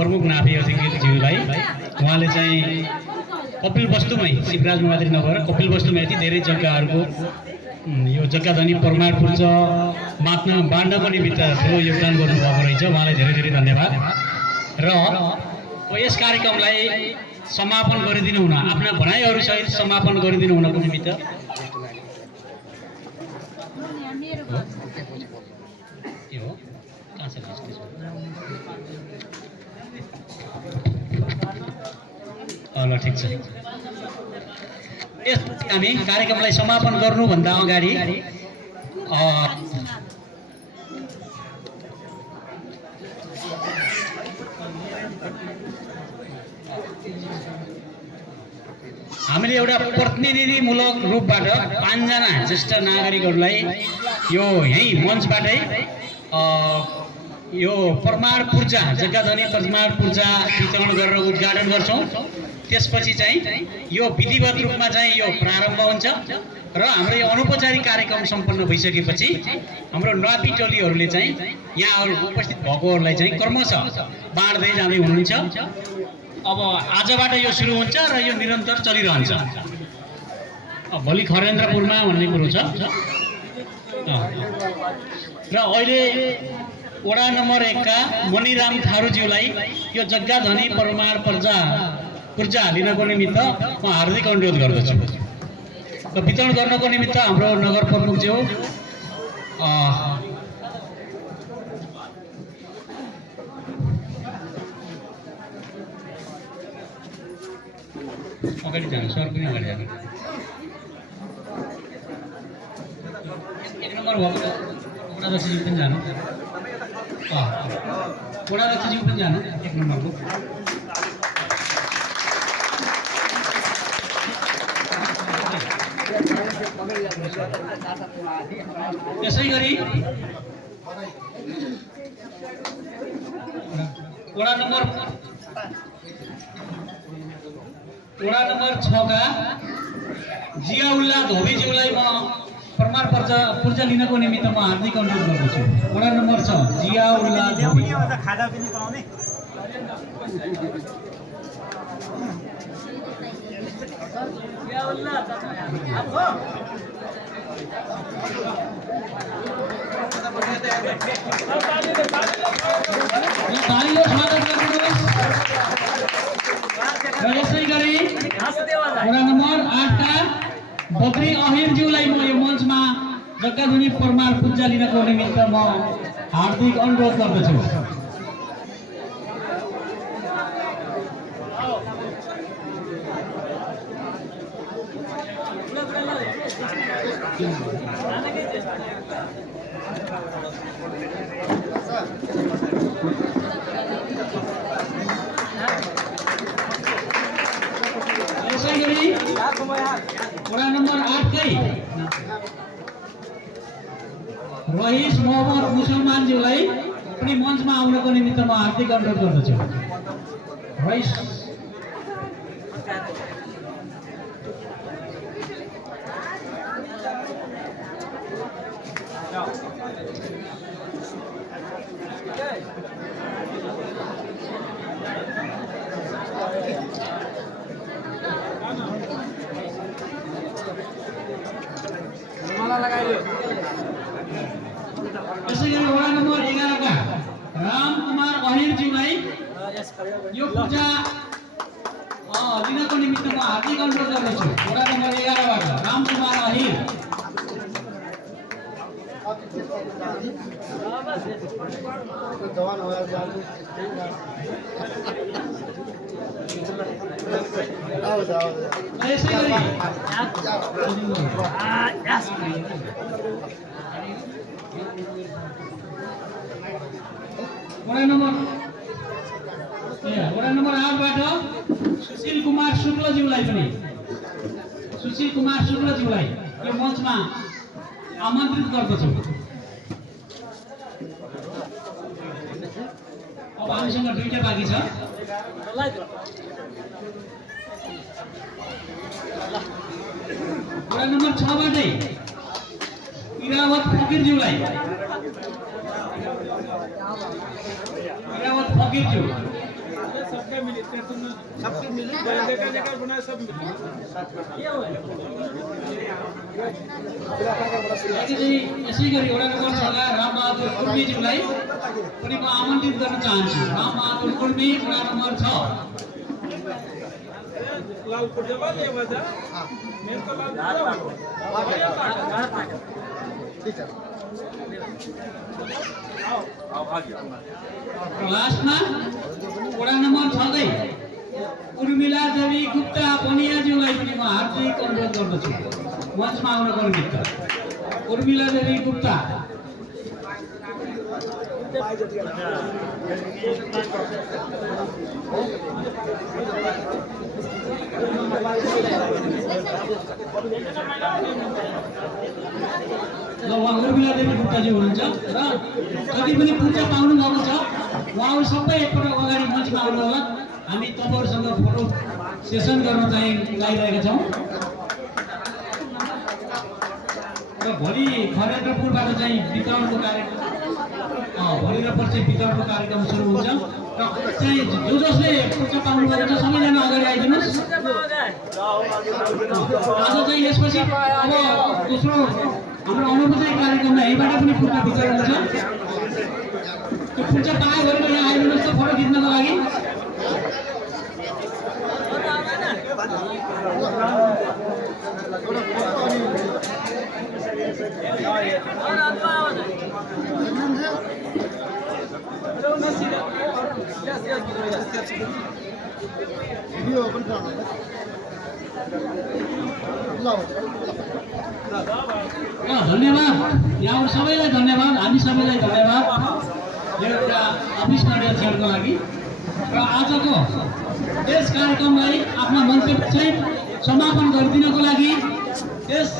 प्रमुख नाफी अधिकृतज्यूलाई उहाँले चाहिँ कपिल वस्तुमै शिवराज महादेव नगर कपिल वस्तुमा यति धेरै जग्गाहरूको यो जग्गा धनी परमार पूर्ज बाँड्नको निमित्त ठुलो योगदान गर्नुभएको रहेछ। उहाँलाई धेरै धेरै धन्यवाद। र यस कार्यक्रमलाई समापन गरिदिनु हुन आफ्ना भनाइहरूसहित समापन गरिदिनु हुनको निमित्त ल ठिक छ। हामी कार्यक्रमलाई समापन गर्नुभन्दा अगाडि हामीले एउटा प्रतिनिधिमूलक रूपबाट 5 जना ज्येष्ठ नागरिकहरूलाई यो यही मञ्चबाटै यो परमार पूर्जा जग्गा धनी परमार पूर्जा वितरण गरेर उद्घाटन गर्छौं। त्यसपछि चाहिँ यो विधिवत रूपमा चाहिँ यो प्रारम्भ हुन्छ र हाम्रो यो अनौपचारिक कार्यक्रम सम्पन्न भइसकेपछि हाम्रो नापी टोलीहरूले चाहिँ यहाँ उपस्थित भएकोहरूलाई चाहिँ क्रमशः बाँड्दै जाँदै हुनुहुन्छ। अब आजबाट यो सुरु हुन्छ र यो निरन्तर चलिरहन्छ। भोलि खरेन्द्रपुरमा भन्ने कुरो छ र अहिले वडा नम्बर 1 का मणिराम थारूज्यूलाई यो जग्गा धनी परमार पूर्जा लिनको निमित्त म हार्दिक अनुरोध गर्दछु। र वितरण गर्नको निमित्त हाम्रो नगर प्रमुखज्यू अगाडि जानु सर पनि अगाडि जानु। 1 नम्बर भएको वडाध्यक्षज्यू पनि जानु। वडाध्यक्षज्यू पनि जानु 1 नम्बरको। यसै गरी वडा नम्बर 6 का जियाउल्लाह धोबीज्यूलाई म परमार पूर्जा लिनको निमित्त म हार्दिक अनुरोध गर्दछु। वडा नम्बर 6 जियाउल्लाह धोबी। खाजा पनि पाउने जियाउल्लाह अब हो तालीले स्वागत गर्नुहोस्। र यसै गरी वडा नम्बर 8 का बद्री अहिरज्यूलाई म यो मञ्चमा जग्गा धनी परमार पूजा लिनको निमित्त म हार्दिक अनुरोध गर्दछु। यसै गरी वडा नम्बर 8 कै रईस मोहम्मद मुसलमानज्यूलाई पनि मञ्चमा आउनको निमित्त म हार्दिक अनुरोध गर्दछु। रईस यसै गरी वडा नम्बर 11 का रामकुमार अहिरज्यूलाई यो पूजा लिनको निमित्त म हार्दिक अनुरोध गर्दछु। वडा नम्बर 11 बाट रामकुमार अहिर। यसै गरी वडा नम्बर 8 बाट सुशील कुमार शुक्लज्यूलाई पनि यो मञ्चमा आमन्त्रित गर्दछु। अब हामीसँग 2टा बाँकी छ। वडा नम्बर 6 बाटै इरावत फकीरज्यू सबके मिली यसै गरी वडा नम्बर 6 का रामबहादुर कुर्मीज्यूलाई पनि म आमन्त्रित गर्न चाहन्छु। रामबहादुर कुर्मी वडा नम्बर 6। लास्टमा वडा नम्बर 6 कै उर्मिला देवी गुप्ता बनियाज्यूलाई पनि म हार्दिक अनुरोध गर्दछु मञ्चमा आउनको निमित्त। उर्मिला देवी गुप्ता ल उहाँ उर्मिला देवी गुप्ताजी हुनुहुन्छ र जति पनि पूजा पाउनु भएको छ उहाँहरू सबै एकपटक अगाडि मञ्चमा आउनु होला। हामी तपाईँहरूसँग फोटो सेसन गर्न चाहिँ लागिरहेका छौँ र भोलि खरेन्द्रपुरबाट चाहिँ वितरणको कार्यक्रम भोलि र पर्सि वितरणको कार्यक्रम सुरु हुन्छ र चाहिँ जो जसले पूजा पाउनु भएको छ सबैजना अगाडि आइदिनुहोस्। आज चाहिँ यसपछि अब दोस्रो हाम्रो अनौपचारिक कार्यक्रममा यहीँबाट पनि पूजा वितरण हुन्छ। त्यो पूजा पाए गरेर यहाँ आइदिनुहोस् त फोटो खिच्नको लागि। धन्यवाद यहाँहरू सबैलाई धन्यवाद, हामी सबैलाई धन्यवाद एउटा अविस्मरणीय क्षणको लागि। र आजको यस कार्यक्रमलाई आफ्ना मन्तव्य चाहिँ समापन गरिदिनको लागि यस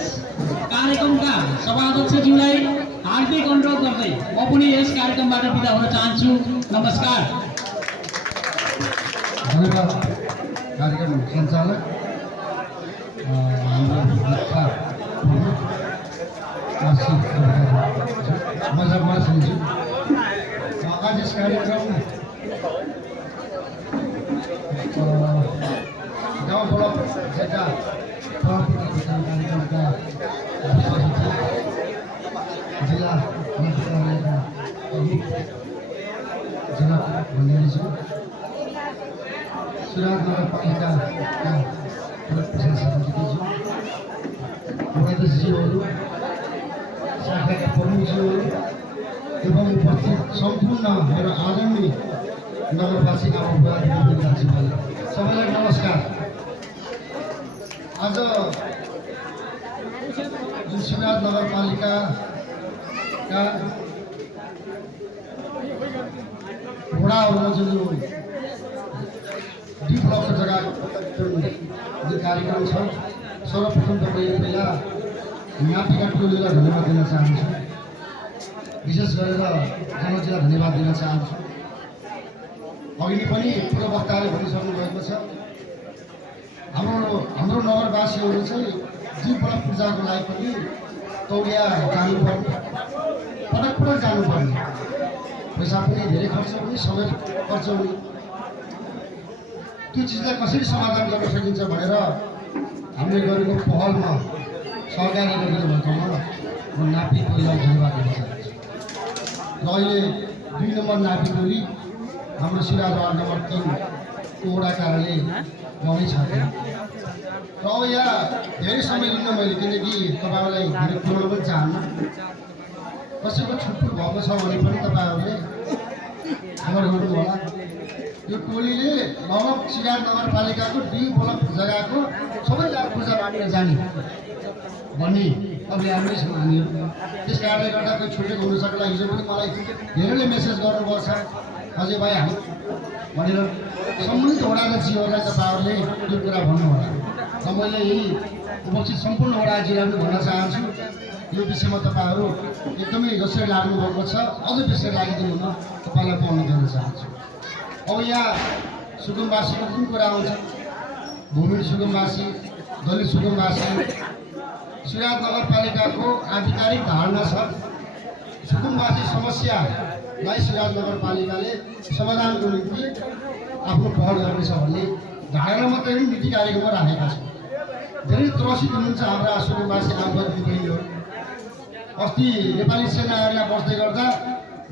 कार्यक्रमका सभाध्यक्षज्यूलाई हार्दिक अनुरोध गर्दै म पनि यस कार्यक्रमबाट बिदा हुन चाहन्छु। नमस्कार। धन्यवाद कार्यक्रम सञ्चालक आज यस कार्यक्रम गाउँ ब्लक जग्गा कार्यक्रमका जिल्ला मन्त्रालयका प्रमुख जिल्ला भण्डारीज्यू, सुराज नगरपालिकाका प्रशासकज्यू, वडाध्यक्षज्यूहरू, शाखाका प्रमुखज्यूहरू एवं उपस्थित सम्पूर्ण मेरो आदरणीय नगरवासी सबैलाई नमस्कार। आज जुन सुराज नगरपालिकाका वडाहरूमा जुन ब्लकको जग्गा जुन कार्यक्रम छ, सर्वप्रथम त मैले पहिला नापिका टोलीलाई धन्यवाद दिन चाहन्छु। विशेष गरेर जनजीलाई धन्यवाद दिन चाहन्छु। अघि पनि पूर्व वक्ताले भनिसक्नु भएको छ, हाम्रो नगरवासीहरू चाहिँ जीवबल पूजाको लागि पनि तौलिया जानुपर्ने, पटक पटक जानुपर्ने, पैसा पनि धेरै खर्च हुने, समय खर्च हुने, त्यो चिजलाई कसरी समाधान गर्न सकिन्छ भनेर हामीले गरेको पहलमा सहकारी गरिदिनु भएकोमा म नापी टोलीलाई धन्यवाद दिन चाहन्छु। र अहिले 2 नम्बर नापी टोली हाम्रो सुराज वार्ड नम्बर 3 को वडा कार्यालय गाउँमै छ। र अब यहाँ धेरै समय लिन्न मैले, किनकि तपाईँहरूलाई धेरै बोल्न पनि चाहन्न। कसैको छुटफुट भएको छ भने पनि तपाईँहरूले खबर गर्नु होला। यो टोलीले लगभग सुराज नगरपालिकाको 2 ब्लक जग्गाको सबैजना पूजा बाँडेर जाने भन्ने अभियानमै छौँ हामीहरू। त्यस कारणले गर्दा कोही छुटेको हुनसक्ला। हिजो पनि मलाई धेरैले मेसेज गर्नुभएको छ, अझै भाइ हामी भनेर सम्बन्धित वडाध्यक्षहरूलाई तपाईँहरूले यो कुरा भन्नु होला। र मैले यही उपस्थित सम्पूर्ण वडाजीलाई भन्न चाहन्छु, यो विषयमा तपाईँहरू एकदमै जसरी लाग्नुभएको छ अझ बेसरी लागिदिनु हुन तपाईँलाई म अनुरोध गर्न चाहन्छु। अब यहाँ सुकुमवासीको कुन कुरा आउँछ, भूमिहीन सुकुमवासी, दलित सुकुमवासी, सुराज नगरपालिकाको आधिकारिक धारणा छ सुकुमवासी समस्यालाई सुराज नगरपालिकाले समाधानको निम्ति आफ्नो पहल गर्नेछ भन्ने धारणा मात्रै पनि नीति कार्यक्रममा राखेका छौँ। धेरै त्रसित हुनुहुन्छ हाम्रा सुकुम्बासी आफू बहिनीहरू। अस्ति नेपाली सेनाहरूलाई बस्दै गर्दा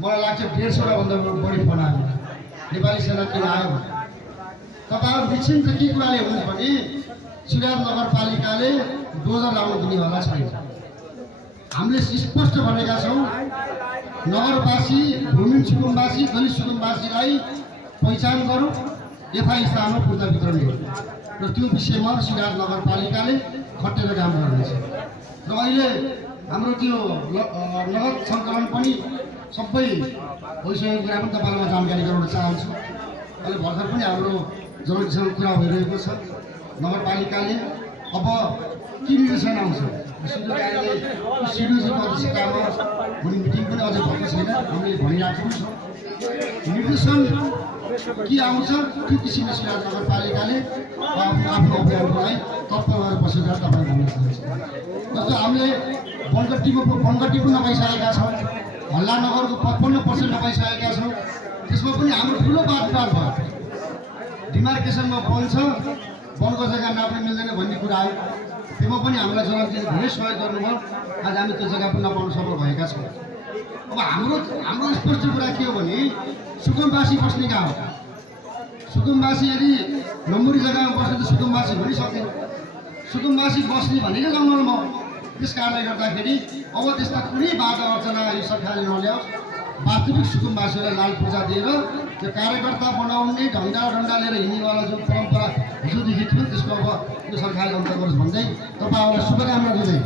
मलाई लाग्छ 150वटा भन्दा बढी फोन आयो। नेपाली सेना किन आयो? तपाईँहरू निश्चिन्त के कुराले हुनुहुन्छ भने सिराज नगरपालिकाले डोजर लाउन दिनेवाला छैन। हामीले स्पष्ट भनेका छौँ, नगरवासी, भूमिहीन सुकुम्बासी, दलित सुकुम्बासीलाई पहिचान गरौँ, एफआई स्थानमा पूर्ता वितरण गरौँ र त्यो विषयमा सिराज नगरपालिकाले खटेर काम गर्नेछ। र अहिले हाम्रो त्यो नगद सङ्कलन पनि सबै भइसकेको कुरा पनि तपाईँलाई जानकारी गराउन चाहन्छु। अहिले भर्खर पनि हाम्रो जनतासँग कुरा भइरहेको छ। नगरपालिकाले अब के निर्देशन आउँछ, सिडिओजीको अध्यक्षतामा भोलि मिटिङ पनि अझै भएको छैन, हामीले भनिराखेको छौँ। निर्देशन के आउँछ त्यो किसिमले सिराज नगरपालिकाले आफ्नो अभियानलाई तत्त्वमा बसेर तपाईँ भन्न चाहन्छु। जस्तो हामीले वनगट्टी पनि नपाइसकेका छौँ, हल्ला नगरको 55% नपाइसकेका छौँ। त्यसमा पनि हाम्रो ठुलो वादविवाद भयो। डिमार्केसनमा वन छ, वनको जग्गा नाप्न मिल्दैन भन्ने कुरा आयो। त्यसमा पनि हामीलाई जनताले धेरै सहयोग गर्नुभयो। आज हामी त्यो जग्गा पनि नपाउन सफल भएका छौँ। अब हाम्रो स्पष्ट कुरा के हो भने सुकुम्बासी बस्ने गाउँ, सुकुम्बासी यदि नम्बरी जग्गामा बस्ने त सुकुम्बासी भनिसक्यो। सुकुम्बासी बस्ने भनेको जङ्गलमा हो। त्यस कारणले गर्दाखेरि अब त्यस्ता कुनै बाधा अर्चना यो सरकारले नल्याओस्। वास्तविक सुकुम्बासीलाई लाल पूजा दिएर त्यो कार्यकर्ता बनाउने डन्डा लिएर हिँड्नेवाला जो परम्परा हिजोदेखि थियो त्यसको अब यो सरकारले अन्त गरोस् भन्दै तपाईँहरूलाई शुभकामना दिँदै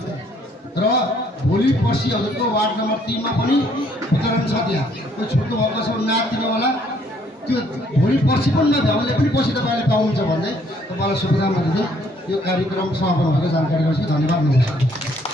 र भोलि पर्सि हजुरको वार्ड नम्बर 3 मा पनि वितरण छ। त्यहाँ कोही छुट्टो भएको छ नातिनेवाला त्यो भोलि पर्सि पनि नभ्याउनेले पनि पछि तपाईँले पाउनुहुन्छ भन्दै तपाईँलाई शुभकामना दिँदै यो कार्यक्रम समापन भएको जानकारी गर्छु। धन्यवाद। नमस्कार।